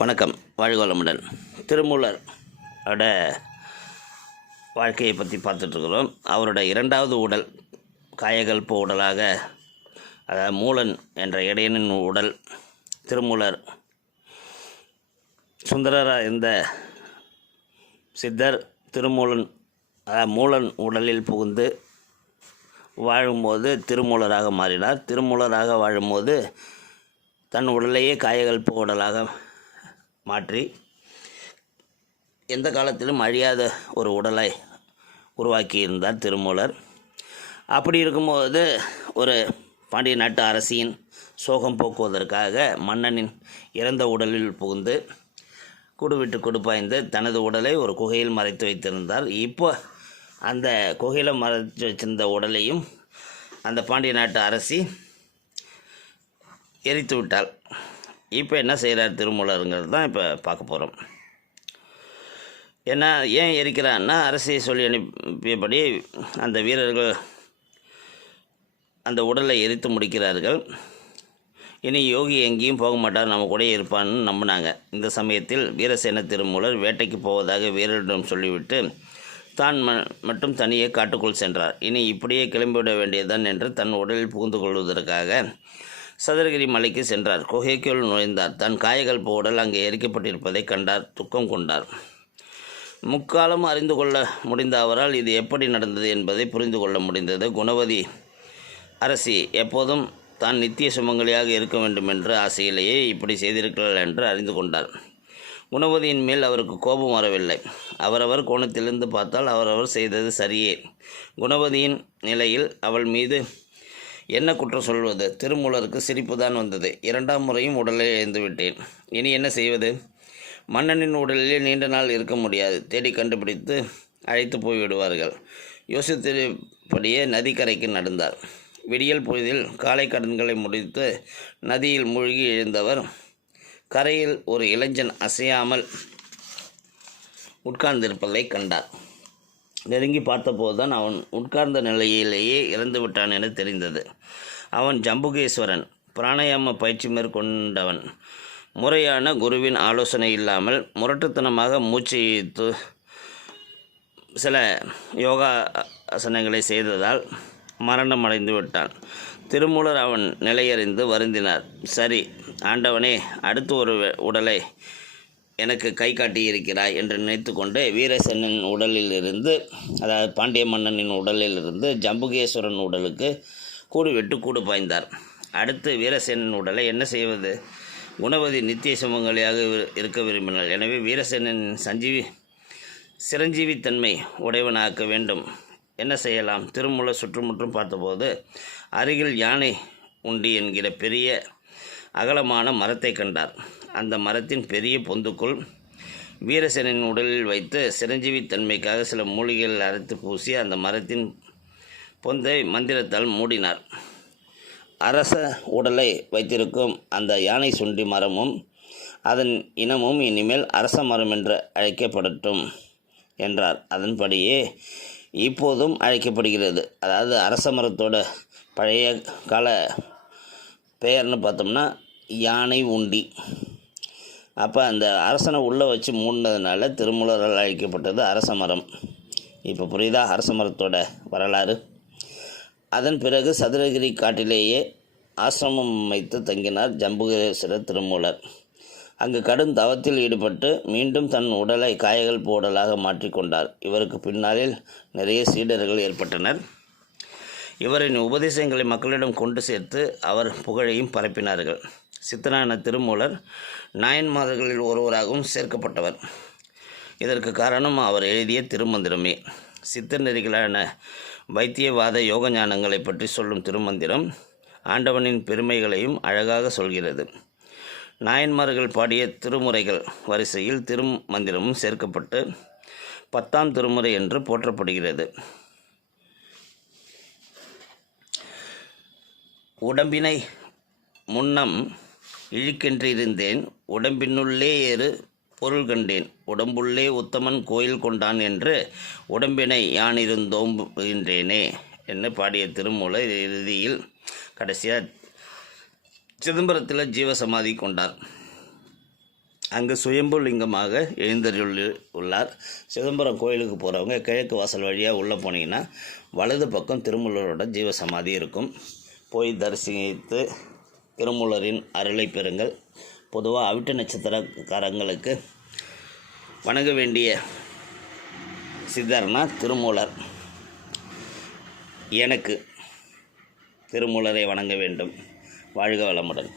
வணக்கம். வாழ்கோளமுடன். திருமூலர் அட வாழ்க்கையை பற்றி பார்த்துட்ருக்குறோம். அவரோட இரண்டாவது உடல் காயகல்ப உடலாக அதாவது மூலன் என்ற இடையனின் உடல் திருமூலர் சுந்தரராக இருந்த சித்தர் திருமூலன் அதாவது மூலன் உடலில் புகுந்து வாழும்போது திருமூலராக மாறினார். திருமூலராக வாழும்போது தன் உடலையே காயகல்ப உடலாக மாற்றி எந்த காலத்திலும் அழியாத ஒரு உடலை உருவாக்கி இருந்தார் திருமூலர். அப்படி இருக்கும்போது ஒரு பாண்டிய நாட்டு அரசியின் சோகம் போக்குவதற்காக மன்னனின் இறந்த உடலில் புகுந்து குடுவிட்டு கொடுப்பாய்ந்து தனது உடலை ஒரு குகையில் மறைத்து வைத்திருந்தார். இப்போ அந்த குகையில் மறைத்து வச்சிருந்த உடலையும் அந்த பாண்டிய நாட்டு அரசி எரித்து விட்டாள். இப்போ என்ன செய்கிறார் திருமூலருங்கிறது தான் இப்போ பார்க்க போகிறோம். ஏன்னா ஏன் எரிக்கிறான்னா அரசியை சொல்லி அனுப்பியபடி அந்த வீரர்கள் அந்த உடலை எரித்து முடிக்கிறார்கள். இனி யோகி எங்கேயும் போக மாட்டார் நம்ம கூட இருப்பான்னு நம்பினாங்க. இந்த சமயத்தில் வீரசேன திருமூலர் வேட்டைக்கு போவதாக வீரரிடம் சொல்லிவிட்டு தான் ம மட்டும் தனியே காட்டுக்குள் சென்றார். இனி இப்படியே கிளம்பிவிட வேண்டியதுதான் என்று தன் உடலில் புகுந்து கொள்வதற்காக சதுரகிரி மலைக்கு சென்றார். குகைக்குள் நுழைந்தார். தன் காயகல்ப உடல் அங்கே எரிக்கப்பட்டிருப்பதை கண்டார். துக்கம் கொண்டார். முக்காலம் அறிந்து கொள்ள முடிந்த அவரால் இது எப்படி நடந்தது என்பதை புரிந்து கொள்ள முடிந்தது. குணவதி அரசி எப்போதும் தான் நித்திய சுமங்கலியாக இருக்க வேண்டும் என்ற ஆசையிலேயே இப்படி செய்திருக்கிறாள் என்று அறிந்து கொண்டார். குணவதியின் மேல் அவருக்கு கோபம் வரவில்லை. அவரவர் கோணத்திலிருந்து பார்த்தால் அவரவர் செய்தது சரியே. குணவதியின் நிலையில் அவள் மீது என்ன குற்றம் சொல்வது? திருமூலருக்கு சிரிப்பு தான் வந்தது. இரண்டாம் முறையும் உடலில் எழுந்து விட்டேன். இனி என்ன செய்வது? மன்னனின் உடலிலே நீண்ட நாள் இருக்க முடியாது. தேடி கண்டுபிடித்து அழைத்து போய் விடுவார்கள். யோசித்தபடியே நதிக்கரைக்கு நடந்தார். விடியல் பொழுதில் காலை கடன்களை முடித்து நதியில் மூழ்கி எழுந்தவர் கரையில் ஒரு இளைஞன் அசையாமல் உட்கார்ந்திருப்பதை கண்டார். நெருங்கி பார்த்தபோதுதான் அவன் உட்கார்ந்த நிலையிலேயே இறந்து விட்டான் என தெரிந்தது. அவன் ஜம்புகேஸ்வரன் பிராணாயாம பயிற்சி மேற்கொண்டவன். முறையான குருவின் ஆலோசனை இல்லாமல் முரட்டுத்தனமாக மூச்சு சில யோகா ஆசனங்களை செய்ததால் மரணம் அடைந்து விட்டான். திருமூலர் அவன் நிலையறிந்து வருந்தினார். சரி ஆண்டவனே அடுத்து ஒரு உடலை எனக்கு கை காட்டியிருக்கிறாய் என்று நினைத்து கொண்டு வீரசேனன் உடலில் இருந்து அதாவது பாண்டிய மன்னனின் உடலில் இருந்து ஜம்புகேஸ்வரன் உடலுக்கு கூடு வெட்டு கூடு பாய்ந்தார். அடுத்து வீரசேனன் உடலை என்ன செய்வது? குணவதி நித்திய சுமங்கலியாக இருக்க விரும்பினாள். எனவே வீரசேனன் சஞ்சீவி சிரஞ்சீவித்தன்மை உடையவனாக்க வேண்டும். என்ன செய்யலாம்? திருமூல சுற்றுமுற்றும் பார்த்தபோது அருகில் யானை உண்டி என்கிற பெரிய அகலமான மரத்தை கண்டார். அந்த மரத்தின் பெரிய பொந்துக்குள் வீரசேனின் உடலில் வைத்து சிரஞ்சீவி தன்மைக்காக சில மூலிகைகள் அரைத்து பூசி அந்த மரத்தின் பொந்தை மந்திரத்தால் மூடினார். அரச உடலை வைத்திருக்கும் அந்த யானை சுண்டி மரமும் அதன் இனமும் இனிமேல் அரச மரம் என்று அழைக்கப்படட்டும் என்றார். அதன்படியே இப்போதும் அழைக்கப்படுகிறது. அதாவது அரச மரத்தோட பழைய கால பெயர்னு பார்த்தோம்னா யானை உண்டி. அப்போ அந்த அரசனை உள்ளே வச்சு மூடினதுனால திருமூலரால் அழைக்கப்பட்டது அரச மரம். இப்போ புரியுதா? அரச மரத்தோட வரலாறு. அதன் பிறகு சதுரகிரி காட்டிலேயே ஆசிரமம் வைத்து தங்கினார் ஜம்புகேஸ்வரர் திருமூலர். அங்கு கடும் தவத்தில் ஈடுபட்டு மீண்டும் தன் உடலை காயகள் போடலாக மாற்றிக்கொண்டார் இவருக்கு பின்னாளில் நிறைய சீடர்கள் ஏற்பட்டனர். இவரின் உபதேசங்களை மக்களிடம் கொண்டு சேர்த்து அவர் புகழையும் பரப்பினார்கள். சித்தனான திருமூலர் நாயன்மார்களில் ஒருவராகவும் சேர்க்கப்பட்டவர். இதற்கு காரணம் அவர் எழுதிய திருமந்திரமே. சித்த நெறிகளான வைத்தியவாத யோக ஞானங்களை பற்றி சொல்லும் திருமந்திரம் ஆண்டவனின் பெருமைகளையும் அழகாக சொல்கிறது. நாயன்மார்கள் பாடிய திருமுறைகள் வரிசையில் திருமந்திரமும் சேர்க்கப்பட்டு பத்தாம் திருமுறை என்று போற்றப்படுகிறது. உடம்பினை முன்னம் இழுக்கென்றிருந்தேன் உடம்பினுள்ளே ஏறு பொருள் கண்டேன். உடம்புள்ளே உத்தமன் கோயில் கொண்டான் என்று உடம்பினை யான் இருந்தோம்புகின்றேனே என்று பாடிய திருமூலை இறுதியில் கடைசியாக சிதம்பரத்தில் ஜீவசமாதி கொண்டார். அங்கு சுயம்பு லிங்கமாக எழுந்தருள் உள்ளார். சிதம்பரம் கோயிலுக்கு போகிறவங்க கிழக்கு வாசல் வழியாக உள்ளே போனீங்கன்னா வலது பக்கம் திருமூலரோட ஜீவசமாதி இருக்கும். போய் தரிசித்து திருமூலரின் அருளை பெறுங்கள். பொதுவாக அவிட்ட நட்சத்திரக்காரங்களுக்கு வணங்க வேண்டிய சித்தர்னா திருமூலர். எனக்கு திருமூலரை வணங்க வேண்டும். வாழ்க வளமுடன்.